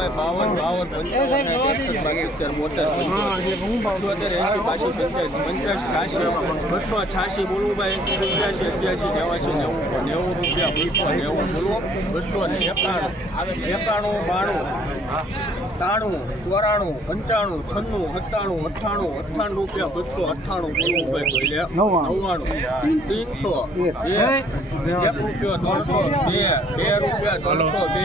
ભાઈ બાવન બાવન પંચાવન બાકી પંચોતેર એસી પાછી પંચાયત પંચ્યાસી છ્યાસી બસો છ્યાસી બોલવું ભાઈ પંચ્યાસી અઠ્યાસી નેવાસી નેવું નેવું રૂપિયા બસો નેવું બોલવો. બસો ને એકાણું એકાણું બાણું ત્રાણું ચોરાણું પંચાણું છન્નું સત્તાણું અઠ્ઠાણું અઠ્ઠાણું રૂપિયા બસો અઠ્ઠાણું બોલવું ભાઈ નવ્વાણું. ત્રીસો બે. એક રૂપિયો ત્રણસો. બે. બે રૂપિયા ત્રણસો. બે.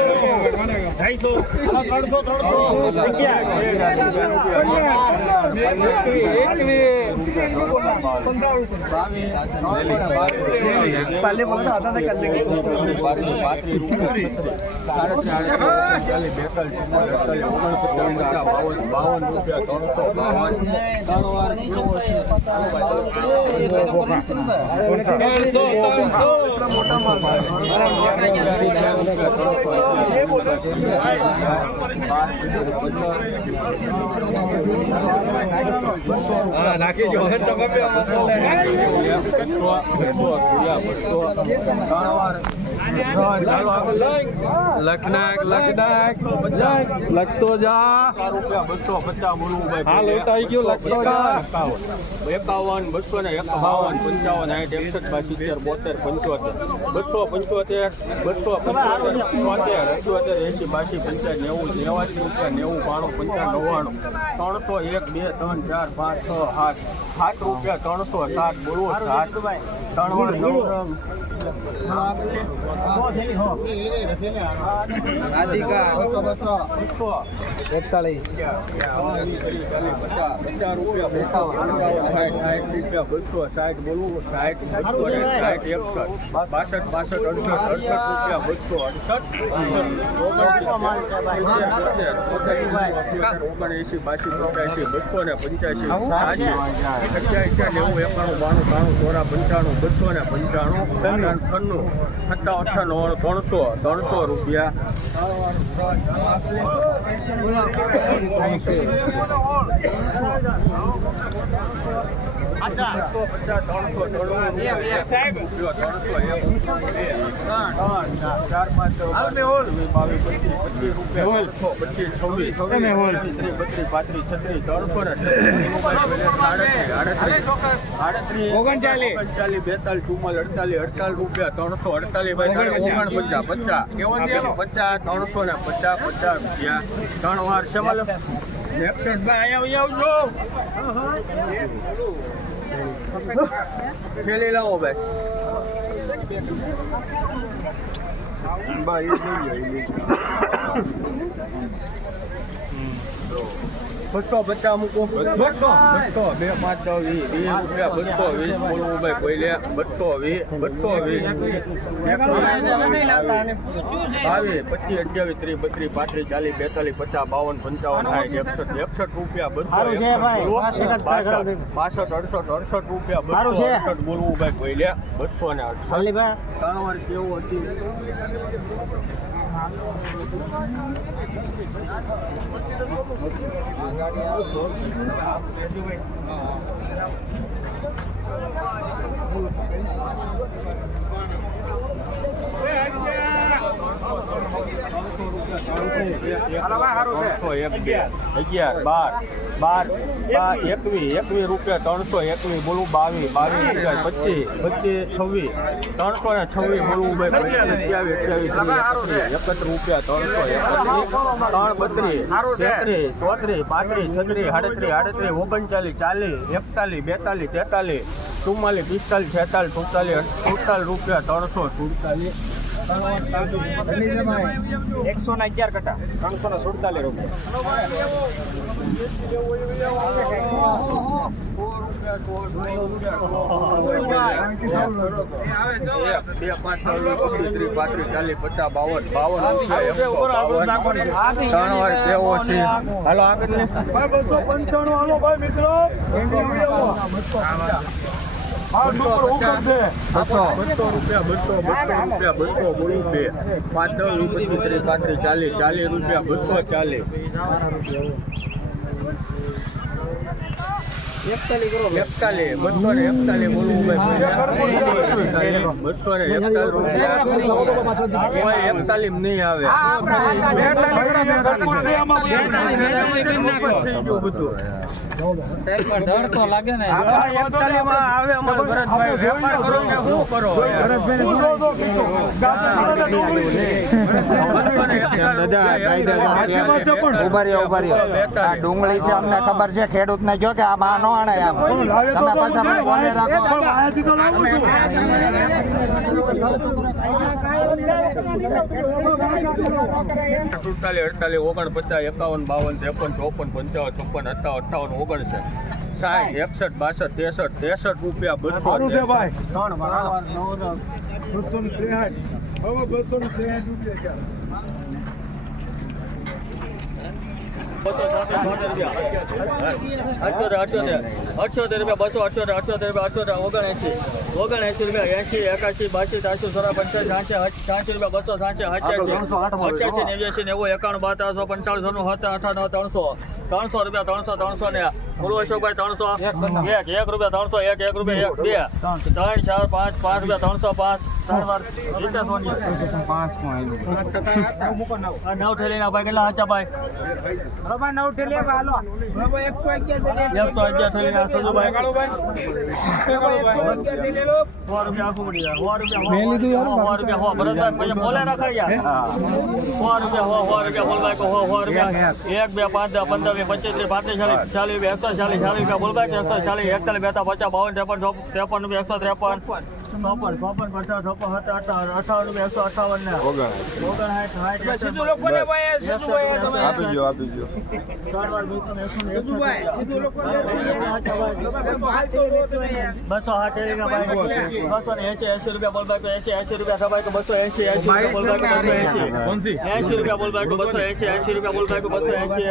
पहले बोला था आधा कर लेंगे બાવન રૂપિયા ત્રણસો બાવન નાખી જો તો ગમે એકાવન બસો ને એકાવન પંચાવન આઠ એકસઠ બાર બોતેર પંચોતેર બસો પંચોતેર બસો પંચોતેર છોતેર અઠ્યોતેર એસી બાસી પંચાયત નેવું નેવાસી રૂપિયા નેવું બાણું પંચાવન નવ્વાણું ત્રણસો એક બે ત્રણ ચાર પાંચ છ સાત સાત રૂપિયા ત્રણસો સાત બોલવો સાત ત્રણ વાર નવ એકતાલીસ બસો સાઠ બોલવું સાઠ બસો સાઠ એકસઠ બાસઠ બાસઠ અડસઠ અડસઠ રૂપિયા બસો અડસઠ ઓગણએંસી બાસી પંચ્યાસી બસો ને પંચ્યાસી અઠ્યાસી નેવું એકાણું બાણું ત્રાણું ચોરા પંચાણું બસો ને પંચાણું છન્નું સત્તા અઠ્ઠાણું ત્રણસો ત્રણસો રૂપિયા. ઓગણચાલીસ બેતાલીસ ચુમ્માલીસ અડતાલીસ અડતાલીસ રૂપિયા ત્રણસો અડતાલીસ ઓગણ પચાસ પચાસ પચાસ ત્રણસો ને પચાસ પચાસ રૂપિયા ત્રણ વાર ભાઈ અહીંયા આવજો ખેલી લાવો બસો પચાસ મૂકો બસો બસો બે, પાંચ દસ વીસ વીસ રૂપિયા, બસો, વીસ, બોલવું ભાઈ, કોઈ લે બસો વીસ બસો વીસ બાવીસ પચીસ અઠ્યાવીસ ત્રીસ બત્રીસ પાંત્રીસ ચાલીસ બેતાલીસ પચાસ બાવન પંચાવન સાઠ એકસઠ એકસઠ રૂપિયા બસો બાસઠ અડસઠ અડસઠ રૂપિયા બસો અડસઠ બોલવું ભાઈ કોઈ લે બસો ને અડસઠ. ત્રણ કેવું હતી Yeah, yeah. અગિયાર બાર બાર બાર એકવીસ એકવીસ રૂપિયા ત્રણસો એકવીસ બોલું બાવીસ બાવીસ રૂપિયા પચીસ પચીસ છવ્વીસ ત્રણસો છવ્વીસ બોલવું ભાઈ અઠ્યાવીસ રૂપિયા ત્રણસો એકત્રીસ ત્રણ બત્રીસ ચોત્રીસ પાંત્રીસ છત્રીસ સાડત્રીસ આડત્રીસ ઓગણચાલીસ ચાલીસ એકતાલીસ બેતાલીસ તેતાલીસ ચુમ્માલીસ પિસ્તાલીસ છેતાલીસ સુડતાલીસ સુડતાલીસ રૂપિયા ત્રણસો સુડતાલીસ એકસો ને અગિયાર કટા ત્રણસો ને સુડતાલીસ રૂપિયા મિત્રો વીસ પચીસ ત્રીસ પાંત્રીસ ચાલીસ ચાલીસ રૂપિયા બસો ચાલીસ. એકતાલીસ બસો ને એકતાલીસ બોલવું ભાઈ બસો ને એકતાલીસ એકતાલીસ નહીં આવે થઈ ગયું બધું સાહેબ પણ ધડ તો લાગે ને આ એકતાલીસમાં આવે અમારે ભરતભાઈ વેપાર કરો કે શું કરો બસો ને ઊભા રહ્યો ઊભા રહ્યો ડુંગળી છે અમને ખબર છે ખેડૂત ને જો કે આ માં નો આણે એમ સુડતાલીસ અડતાલીસ ઓગણપચાસ એકાવન બાવન ત્રેપન ચોપન પંચાવન છપ્પન અઠાવન અઠાવન ઓગણસે સાઠ એકસઠ બાસઠ ત્રેસઠ ત્રેસઠ રૂપિયા બસો અઠ્યોતેર રૂપિયા બસો અઠ્યોતેર અઠ્યોતેર રૂપિયા અઠ્યોતેર ઓગણએંસી ઓગણએંસી રૂપિયા એંસી એકાસી બાસી ત્રાસી સોળા પંચાસ સાંસી સાંસી રૂપિયા બસો સાંસી અઠ્યાસી અઠ્યાસી નેવ્યાસી નેવું એકાણું ત્રણસો પંચાળીસ સોનું અઠાણું ત્રણસો. ત્રણસો રૂપિયા ત્રણસો ત્રણસો ને પૂર્વ અશોકભાઈ ત્રણસો. એક એક રૂપિયા ત્રણસો એક એક રૂપિયા એક બે. ત્રણ ચાર પાંચ પાંચ રૂપિયા ત્રણસો પાંચ. નવ એકસો અગિયાર સો રૂપિયા આખું પડી જાય સો રૂપિયા સો રૂપિયા હો ભરતભાઈ પછી બોલે ના ખાઈ સો રૂપિયા હો સો રૂપિયા બોલભાઈ કો હો સો રૂપિયા. એક બે પાંચ દસ પંદર વીસ પચીસ ત્રીસ પાંત્રીસ ચાલીસ ચાલીસ એકસો ચાલીસ ચાલીસ રૂપિયા બોલભાઈ એકસો ચાલીસ એકતાલીસ બેતા પચાસ બાવન ત્રેપન ત્રેપન રૂપિયા એકસો ત્રેપન. ચોપન ચોપન પચાસ ચોપન સત્તર અઠાવન રૂપિયા એકસો અઠાવન ને. આપી દો આપી દો બસો એરીના ભાઈ બસો ને એસી એસી રૂપિયા બોલ બાય એસી એસી રૂપિયા સભાઈ તો બસો એસી એસી રૂપિયા બોલ બાય બસો એસી એસી રૂપિયા બોલ બાય બસો એસી એસી રૂપિયા બોલ બાય બસો એસી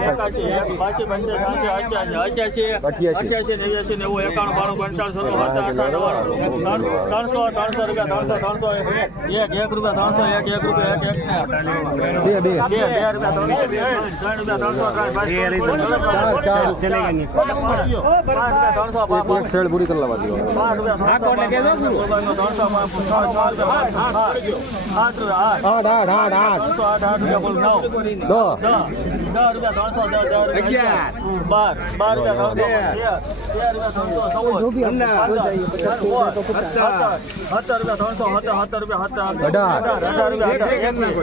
એકાશી. એક બાસી પંચાસી અઠ્યાસી અઠ્યાસી અઠ્યાસી. નેવ્યાસી નેવું એકાણું બાણું સત્તર અઠાવન ત્રણસો ત્રણસો રૂપિયા ત્રણસો ત્રણસો એક એક રૂપિયા ત્રણસો એક એક રૂપિયા એક એક બે બે બે બે રૂપિયા ત્રણસો રૂપિયા પૂરી કરવા દો બાર આઠ આઠ આઠ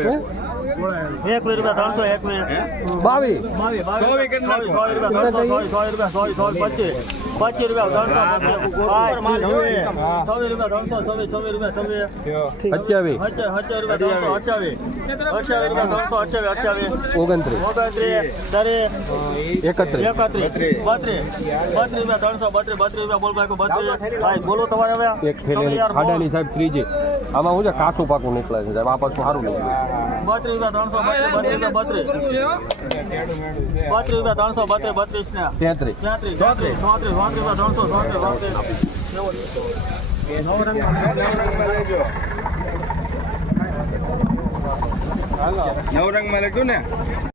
દો એક રૂપિયા ત્રણસો એક મિનિટ બાવીસ પચીસ રૂપિયા ત્રણસો છવ્વીસ રૂપિયા ત્રણસો છવ્વીસ છવ્વીસ રૂપિયા છવ્વીસ. અઠ્યાવીસ. અઠ્યાવીસ રૂપિયા ત્રણસો અઠ્યાવીસ. અઠ્યાવીસ. રૂપિયા ત્રણસો અઠ્યાવીસ અઠ્યાવીસ. ઓગણત્રીસ. ઓગણત્રીસ ત્રીસ એકત્રીસ. એકત્રીસ. બત્રીસ. બત્રીસ. રૂપિયા ત્રણસો બત્રીસ બત્રીસ રૂપિયા બોલ ભાઈ બત્રીસ. ભાઈ બોલો તમારે હવે. એક થેલી ખાડાની સાહેબ ત્રીજી. આમાં છે કાચું પાકું નીકળે છે સાહેબ. આ પાછું સારું નીકળે. બત્રીસ ત્રણસો બત્રીસ બત્રીસ બત્રીસ. ત્રણસો બત્રીસ બત્રીસ ને. તેત્રીસ. ત્યાંત્રીસ ચોત્રીસ ચોત્રીસ ચોત્રીસ ત્રણસો ચોત્રીસ ચોત્રીસ. નવરંગમાં લખ્યું ને?